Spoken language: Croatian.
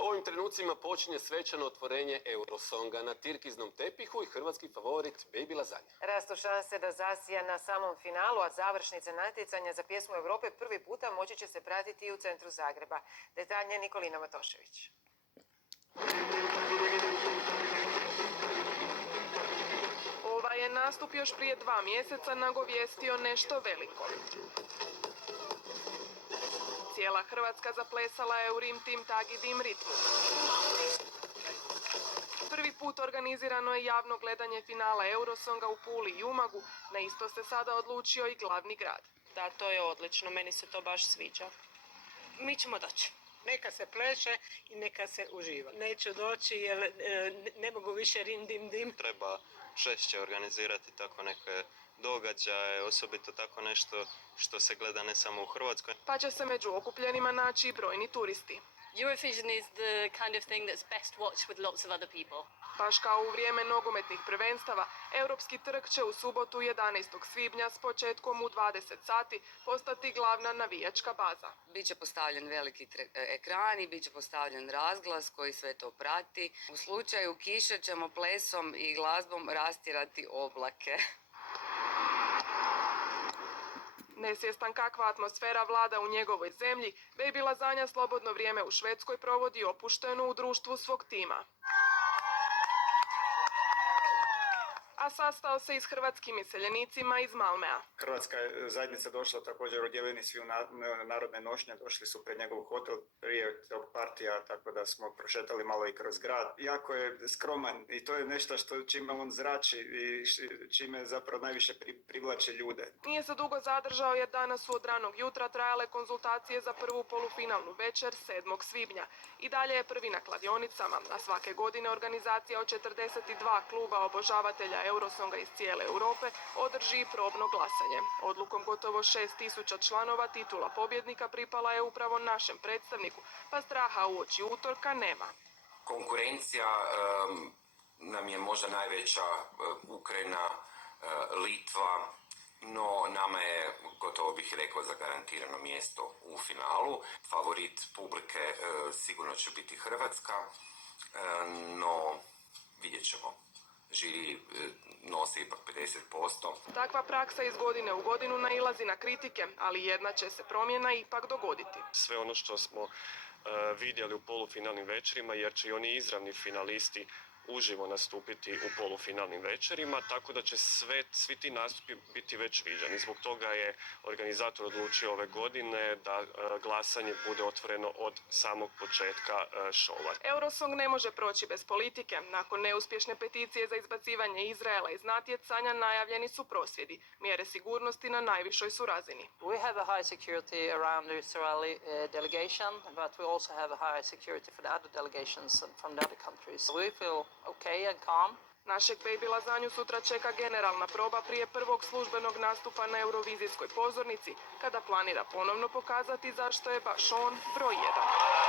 U ovim trenucima počinje svečano otvorenje Eurosonga na tirkiznom tepihu i hrvatski favorit Baby Lasagna. Rastu šanse da zasija na samom finalu, a završnice natjecanja za pjesmu Europe prvi puta moći će se pratiti i u centru Zagreba. Detaljnije Nikolina Matošević. Ovaj je nastup još prije 2 mjeseca nagovijestio nešto veliko. Cijela Hrvatska zaplesala je u rim tim tagidim ritmu. Prvi put organizirano je javno gledanje finala Eurosonga u Puli i Umagu. Na isto se sada odlučio i glavni grad. Da, to je odlično, meni se to baš sviđa. Mi ćemo doći. Neka se pleše i neka se uživa. Neću doći jer ne mogu više rim dim dim. Treba češće organizirati tako neke događaje, osobito tako nešto što se gleda ne samo u Hrvatskoj. Pa će se među okupljenima naći i brojni turisti. Eurovision is the kind of thing that's best watched with lots of other people. Baš kao u vrijeme nogometnih prvenstava, Europski trg će u subotu 11. svibnja s početkom u 20 sati postati glavna navijačka baza. Biće postavljen veliki ekran i biće postavljen razglas koji sve to prati. U slučaju kiše ćemo plesom i glazbom rastjerati oblake. Nesvjestan kakva atmosfera vlada u njegovoj zemlji, Baby Lasagna slobodno vrijeme u Švedskoj provodi opušteno u društvu svog tima. A sastao se i s hrvatskim iseljenicima iz Malmea. Hrvatska je zajednica došla također odjeveni svi u narodne nošnje, došli su pred njegov hotel prije tog partija, tako da smo prošetali malo i kroz grad. Jako je skroman i to je nešto čime on zrači i čime zapravo najviše privlači ljude. Nije se dugo zadržao jer danas su od ranog jutra trajale konzultacije za prvu polufinalnu večer 7. svibnja. I dalje je prvi na kladionicama, a svake godine organizacija od 42 kluba obožavatelja Eurosonga iz cijele Europe održi probno glasanje. Odlukom gotovo 6.000 članova titula pobjednika pripala je upravo našem predstavniku, pa straha uoči utorka nema. Konkurencija nam je možda najveća, Ukrajina, Litva, no nama je, gotovo bih rekao, zagarantirano mjesto u finalu. Favorit publike sigurno će biti Hrvatska, no vidjet ćemo. Žiri nosi ipak 50%. Takva praksa iz godine u godinu nailazi na kritike, ali jedna će se promjena ipak dogoditi. Sve ono što smo vidjeli u polufinalnim večerima, jer će i oni izravni finalisti uživo nastupiti u polufinalnim večerima, tako da će svi ti nastupi biti već viđeni. Zbog toga je organizator odlučio ove godine da glasanje bude otvoreno od samog početka šova. Eurosong ne može proći bez politike. Nakon neuspješne peticije za izbacivanje Izraela iz natjecanja najavljeni su prosvjedi. Mjere sigurnosti na najvišoj su razini. We have a high security around the Israeli delegation, but we also have a high security for the other delegations from the other countries. We feel okay and calm. Našeg Baby Lasagnu sutra čeka generalna proba prije prvog službenog nastupa na eurovizijskoj pozornici, kada planira ponovno pokazati zašto je baš on broj 1.